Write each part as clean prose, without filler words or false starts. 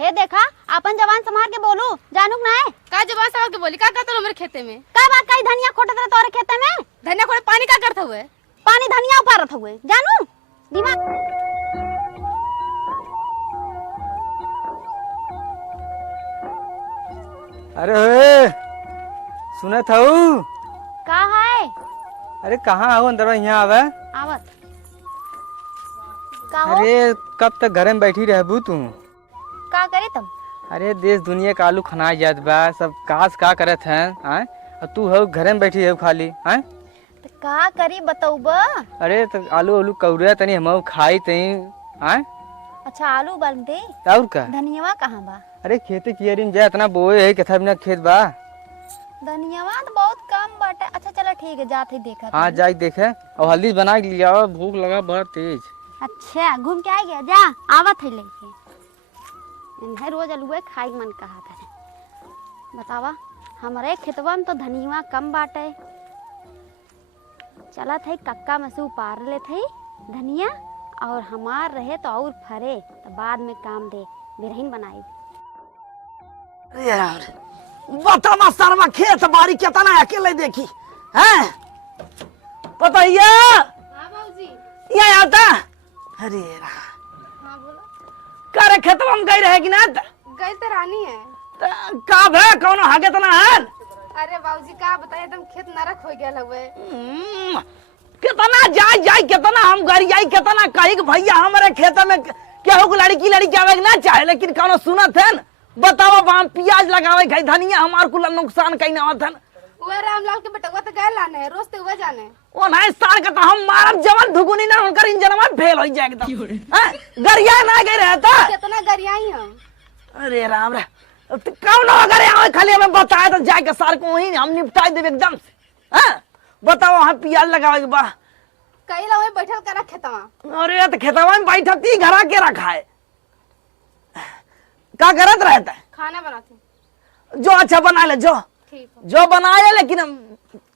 हे देखा अपन जवान संभाल के बोलू जानू ना है का जवान संभाल के बोली का करत मेरे खेते में का बात कई धनिया खोटे तरह तोरे खेते में धनिया खोटे पानी का करत हुए पानी धनिया उपारत हुए जानू दिमाग अरे सुनत हूँ का है अरे कहाँ आओ अंदर यहाँ आवे आवत का हो अरे कब तक घर में बैठी रहबू तू का करे तुम अरे देश दुनिया का आलू खनाई जात बा सब कास का करत है आय और तू हो घर में बैठी है खाली आय तो का करी बताऊबा अरे तो आलू कौरे तनी हम खाई तई आय अच्छा आलू बनते और का धनियावा कहाँ बा अरे खेते कियरिन जा इतना बोए है कथा बिना खेत बा धनियावा तो बहुत कम बाटे अच्छा चलो ठीक है जाते ही देखा हाँ जाके देखे और हल्दी बना के लिया भूख लगा बहुत तेज अच्छा घूम के आ गया जा आवत है लेके इन्हें रोज अलुए खाई मन कहा था बतावा हमारे खेतवा में तो धनिया कम बाटे चला थे कक्का में से उपार ले थे धनिया और हमार रहे तो और फरे तो बाद में काम दे बिरहीन बनाई यार बताना सरवा खेत बाड़ी कितना अकेले देखी हैं पता है हां बाबूजी ये आता अरे हां बोलो करे खेतवा में गई रहेगी ना गई तो रानी है का भे कौन हागे तना है अरे बाबूजी का बताए एकदम खेत नरक हो गया लगे कितना जाई कितना हम घर जाई कितना कही कि भैया हमारे खेत में केहू लड़की आवे ना चाहे लेकिन कौन सुनत है बताओ हम प्याज लगावे खाई धनिया हमार कुल नुकसान कहीं ना होत है वो रामलाल के बेटा तो गए लाने रोज तो हुआ जाने ओ नहीं सार का तो हम मारब जवन धुगुनी ना उनकर इंजन में फेल हो जाए एकदम गरिया ना गए रहता कितना गरियाई हम अरे राम रे कौन अगर आवे खाली हमें बताए तो जाके सार को वहीं हम निपटाई देवे एकदम से हैं बताओ हम प्याज लगावे के बा कई लवे बैठल करा खेतवा अरे तो खेतवा में बैठती घरा के रखा है का करत रहता है खाना बनाते जो अच्छा बना ले जो ठीक है जो बनाए लेकिन हम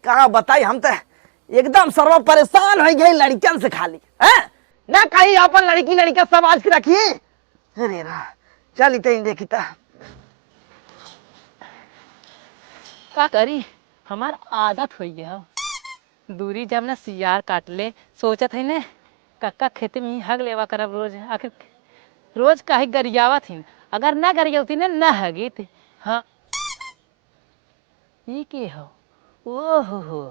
का बताई हम तो एकदम सर्व परेशान हो गए लड़कियन से खाली है ना कहीं अपन लड़का सब आज की रखिए अरे रा चल इतने देखी था का करी हमार आदत हो गया दूरी जब ना सियार काट ले सोचत है ने कक्का खेते में हग लेवा करब रोज आखिर रोज काहे गरियावा थी अगर ना गरियावती ने ना हगी थी हाँ ये के हो ओहो हो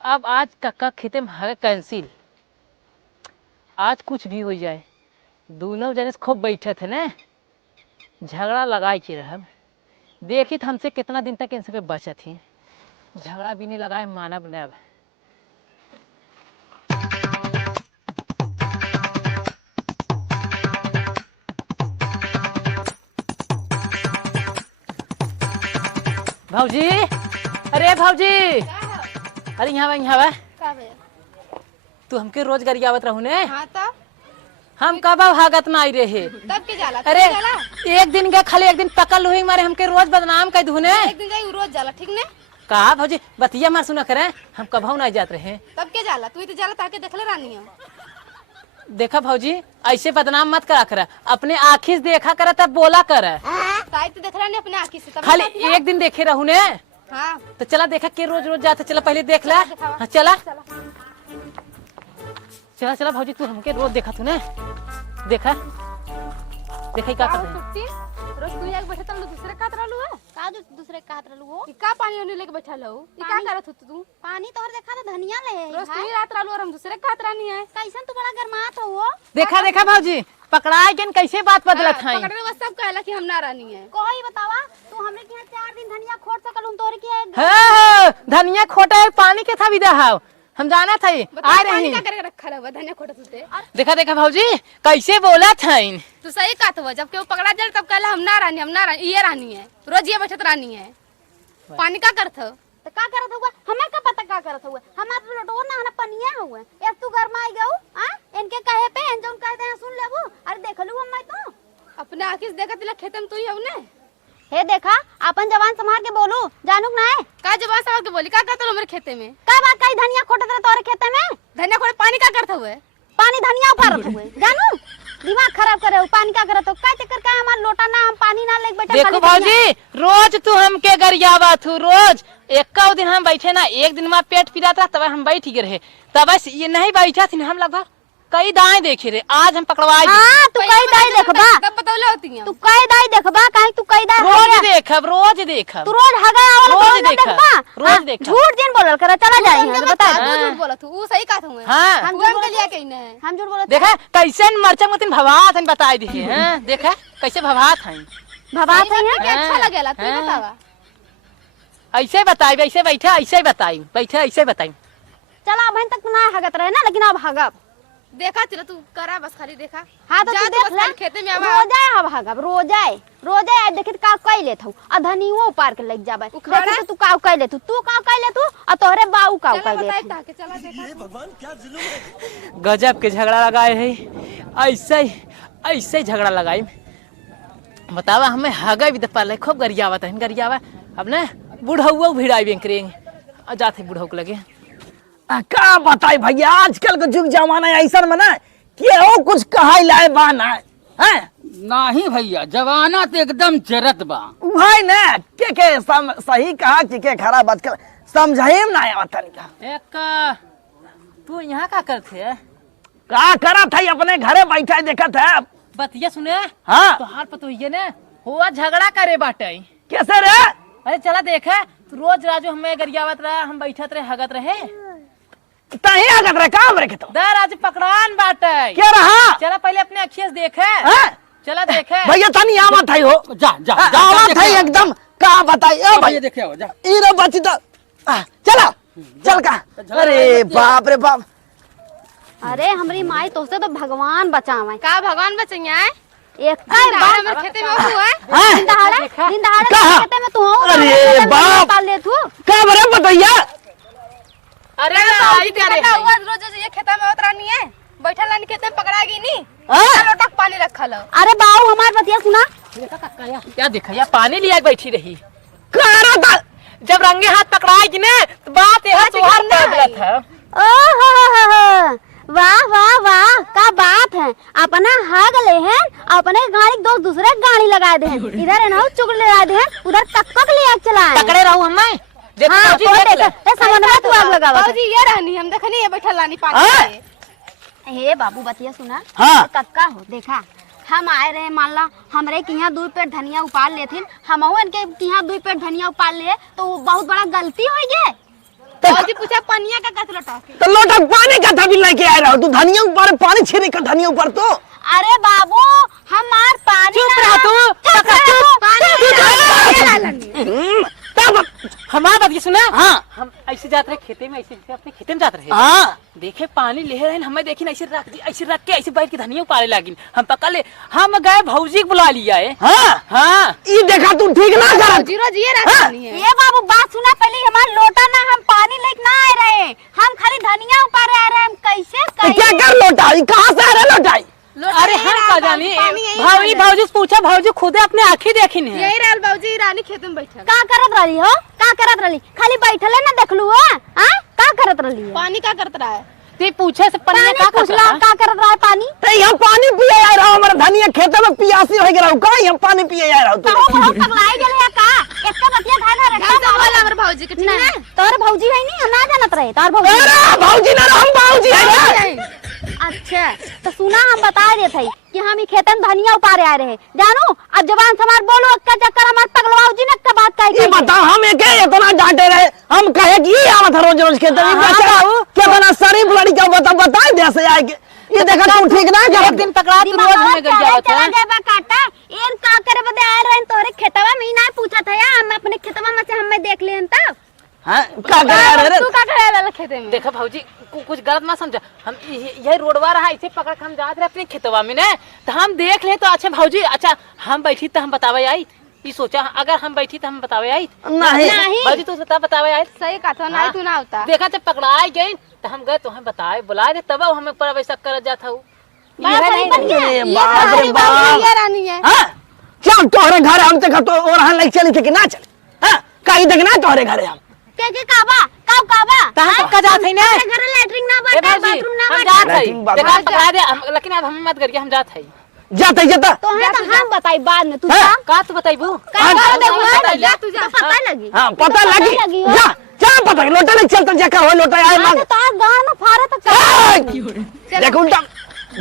अब आज कक्का खेते में हगे कैंसिल आज कुछ भी हो जाए दोनों जने खूब बैठे थे ना झगड़ा लगाए के रह देखी तो हमसे कितना दिन तक इनसे पे बचा थी झगड़ा भी नहीं लगाए मानव ने अब भाऊजी अरे भाऊजी अरे यहाँ का भैया तू हमके रोज गरियावत रहू ने हां तब हम कब भागत ना आई रहे तब के जाला अरे एक दिन गए खाली एक दिन पकड़ हुई मारे हमके रोज बदनाम कर धुने एक दिन जाई रोज जाला ठीक ने कहा भाजी बतिया मार सुना करे हम कभी ना जात रहे तब के जाला तू तो जाला ताके देखले रानी है देखा भाजी ऐसे बदनाम मत करा कर अपने आँखी से देखा करे तब बोला कर ताई तो देख रानी अपने आंखी से तब खाली एक दिन देखे रहू ने हां तो चला देखा के रोज रोज जाते चला पहले देख ला हाँ चला चला चला भाजी तू हमके रोज देखा तू ने देखा देखा का कर कुट्टी रोज तू एक बैठे तब दूसरे कात रहलू है का दूसरे का हाथ रहलू हो ई का पानी ओने लेके बैठा लहू ई का करत हो तू पानी तोहर देखा तो धनिया ले रोज तू ही रात रहलू और हम दूसरे कात रानी है कैसन तू बड़ा गरमात हो देखा देखा भाजी पकड़ाए के कैसे बात बदलत है पकड़ने बस सब कहला कि हम ना रानी है कोई बतावा तू हमरे के यहाँ 4 दिन धनिया खोट सकल हम तोरे के हाँ धनिया खोटा है पानी के था भी दहाव हम जाना था आ रही पानी का करके रखा हुआ धनिया खोटा तुते देखा देखा भाजी कैसे बोला था तू सही कात हुआ जब के वो पकड़ा जाए तब कहला हम ना रानी ये रानी है रोज ये बैठत रानी है पानी का करत हो तो का करत हुआ हमें का पता का करत हुआ हमार लोटो ना पनिया हुआ एक तू गरमाई गऊ हां इनके कहे पे एन जोन कहते हैं सुन लेबू अरे देखलू हम मैं तो अपने आंखी से देखत ला खेत में तू ही हो ने हे देखा अपन जवान संभाल के बोलू जानू ना है का जवान सवाल के बोली का करत मेरे खेते में का बात कई धनिया खोटे तरह तोरे खेते में धनिया खोटे पानी का करत हुए पानी धनिया उपारत हुए जानू दिमाग खराब करे पानी का करत हो का चक्कर का हमार लोटा लेके बैठा देखो भौजी, रोज तू हमके गरियावा थू रोज। एक दिन हम बैठे ना, एक दिन में पेट पीड़ा था तब हम बैठ गए रहे, तब ये नहीं बैठा थी हम लगभग कई दाएं देखे रे। आज हम पकड़वाए हां तू कई दाई देखबा, तब बतौले होती हैं तू कई दाई देखबा, काहे तू कई दाई रोज देखब, रोज देखब, तू रोज हगा आवल रोज तो देखब, देखबा, रोज देखब। झूठ दिन बोलल कर चला जाई हम बता। तू झूठ बोला तू, वो सही कहत हूं हाँ। हम झूठ के लिए कहीं नहीं। हम झूठ बोलत देखा कैसे मरचा मतिन भवात हन बताई दी है। देखा कैसे भवात हन, भवात है के अच्छा लगेला तू हाँ। बतावा। ऐसे बताई, ऐसे बैठा, ऐसे बताई, बैठे ऐसे बताई। चला बहन तक ना हगत रहे ना, लेकिन अब हगब। देखा तेरा तू करा बस खाली देखा। हां तो जा तू तू देख बस ले, खाली खेते में आवा। रोज आए अब हगब, रोज आए देखित का कई लेत हूं आ धनीओ पार के लग जाबे। उखाड़ा? देखित तू का कई लेत, तू का कई लेत आ तोहरे बाऊ का चला कई बताई लेत। ताके चला देखा। गजब के झगड़ा लगाए है, ऐसे झगड़ा लगाई। बतावा हमें हगा भी पाले खूब गरियावा था, गरियावा अब ना बुढ़ौआ भिड़ाई बैंक करेंगे जाते बुढ़ऊ के लगे। का बताई भैया, आजकल के युग जमाना ऐसा में ना केहू कुछ कहा लाए बा ना है। नहीं भैया, जवाना तो एकदम जरत बा। भाई ना के सही कहा के खराब बात कर समझाइम ना आवत तनिका। एक तू यहाँ का करते है? का करत है अपने घरे बैठा देखत है। बतिया सुने हाँ तो हार पतो ये ने हुआ झगड़ा करे बाटे। कैसे रे? अरे चला देखा तू रोज राजू हमें गरियावत रहे, हम बैठत रहे हगत रहे। तही आगत रे काम रे के तो दर आज पकड़ान बाटे। क्या रहा? चला पहले अपने अखियस देखे, हैं? चला देखे। भैया तनी आवत है हो। जा जा जा, आवत है एकदम। का बताई ए भाई ये देखे आओ, जा। ई रे बच्ची तो चला चल का। अरे बाप रे बाप। अरे हमरी माई तोसे तो भगवान बचावे। का भगवान बचैया है? एक कई बार हमर खेते में हुआ है। हैं? दिन दहाड़े कहाँ? खेते में तू हो, अरे बाप। पाल ले तू। का बरे बताइया? अरे बाबूजी देखा हुआ रोज ये खेता में उतरानी है, बैठल लानी खेते में पकड़ा गई नी। हैं? लोटा पानी रखल हो। अरे बाऊ हमार बतिया सुना। क्या देखा या पानी लिया बैठी रही। करा था जब रंगे हाथ पकड़ाएगी ना तो बात यह तुहार बदलत है। ओहो वाह वाह वाह का बात है। अपना हग ले हैं, अपने गाड़ी दो दूसरे गाड़ी लगा दे हैं। इधर है ना चुगल लगा दे हैं, उधर तक ले चला पकड़े रहूं हमें। देखो हाँ बाबूजी, कोई देख ले। देखे समझ तू आग लगावा। बाबूजी ये रहनी हम देखनी है बैठल लानी पानी हाँ? में। हे बाबू बतिया सुना। हाँ। कब का हो देखा, हम आए रहे मान ला हमरे के यहाँ 2 पेड़ धनिया उपाल लेथिन, हमहू इनके यहाँ 2 पेड़ धनिया उपाल लिए तो वो बहुत बड़ा गलती हो गए। बाबूजी पूछा पनिया का कस लोटा के। तो लोटा पानी का था भी लेके आए रहो। तू धनिया ऊपर पानी छीने का धनिया ऊपर तो अरे बाबू हमार पानी चुप ना- रह तू, चुप रह तू। तब हमारा बात ये सुना। हाँ। हम ऐसे जाते रहे खेते में, ऐसे अपने खेते में जाते रहे। हाँ देखे पानी ले रहे हमें, देखी ऐसे रख के ऐसे बैठ के धनिया उपाड़े लगी। हम पकड़ ले, हम गए भौजी को बुला लिया है। हाँ हाँ ये देखा तू ठीक ना कर। बाबूजी रोज ये रहनी है। ये बाबू बात सुना, पहले हमार लोटा ना हम पानी लेके ना आए रहे, हम खाली धनिया उपारे आ रहे। हम कैसे तो क्या कर लोटा? ये कहाँ से आ रहा लोटाई? अरे हम का जानी भाभी, भौजी से पूछा, भौजी खुद अपने आँखें देखी है। यही रहल बाबूजी रानी खेत में बैठल। का करत रही हो? का करत रही? खाली बैठले ना देखलू हो? हां का करत रही हो? पानी का करत रहा है? ते पूछे से पन्ने पानी का पूछला का करत रहा है पानी? तो यहाँ पानी पिए आ रहा हूँ। हमारा धनिया खेत में पियासी हो गया। का यहाँ पानी पिए आ रहा हूँ कहू बहुत पगलाई गेले का एक का बतिया खाए ना ढंग से बोल हमर बाबूजी के, ठीक ना है? तोर भौजी है नहीं, हम ना जानत रहे तोर भौजी। अरे भौजी ना हम भौजी है। अच्छा तो सुना, हम बता रहे थे कि हम ही खेतन धनिया उपारे आ रहे जानू। अब जवान समार बोलो का चक्कर हमार पगलवाऊ जी ने का बात ये कही। बता हम एक इतना डांटे रहे, हम कहे कि ये आवत है रोज रोज खेत में। हाँ, बाबू। क्या बना शरीफ लड़ी का बता दे से आए के। ये देखा तू ठीक ना कर। एक दिन पकड़ा तू रोज हमें गर जावत चला है। गए बा काटा इन का करे बदे आ रहे तोरे खेतवा में ही ना पूछा था या हम अपने खेतवा में से हमें देख लेन तब। हां का कर रे? तू का करे वाला खेते में? देखा भौजी कुछ गलत मत समझा। हम यही रोडवा रहा, इसे पकड़ के हम जाते रहे अपने खेतवा में ना, तो हम देख ले तो अच्छा भौजी, अच्छा हम बैठी तो हम बतावे आई। ये सोचा अगर हम बैठी तो हम बतावे आई। नहीं भौजी तू बतावे आई। सही कहा था, नहीं तू ना होता। देखा जब पकड़ाई गई तो हम गए तो हम बताए बुलाए थे, तब हमें पर वैसा कर जाता हूँ। अरे बाप रे ये बाप। बाबूजी ये रानी है। हां चल तोहरे घर हम ते तो और हां लाइक चली थे कि ना चल। हां कहीं देखना तोहरे घरे हम के काबा काबा तहां का जात है ना। घर लैट्रिन ना ए बाटे भौजी बाथरूम ना हम बाटे। जात है। Latrine bathroom. देखा पकड़ा दे लेकिन अब हमें मत करिए, हम जात है। जाते जाता तो है तो हम बताई बाद में तू हाँ? जा का तू बताइबू का कर दे वो जा तू जा। पता लगी हाँ पता लगी हो। जा जा पता लोटा नहीं चलता जा का हो लोटा आए हाँ, मांग तो तार गाँव में फारा तो कर देख उल्टा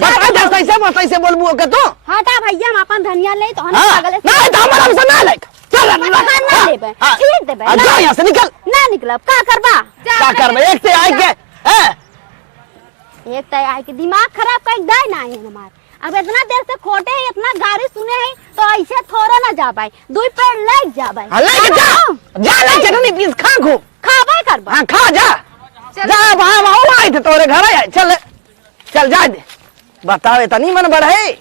बता जैसे ऐसे बोलबू के तो हटा भैया हम अपन धनिया ले तो हम हाँ पागल नहीं तो हमारा हमसे ना ले चल ना लेबे छीट देबे हाँ, जा यहाँ से निकल ना निकलब का करबा क्या कर मैं एक से आए के हैं? एक तो आई के दिमाग खराब कर दे ना है हमार अब इतना देर से खोटे है इतना गाड़ी सुने है तो ऐसे थोड़ा ना जा पाए दुई पेड़ लग जा पाए हाँ, ले के जा ले चटनी पीस खा खूब खाबे करबा हाँ खा जा जा वहाँ आए थे तोरे घर आए चल चल जा दे बताओ इतनी मन बढ़े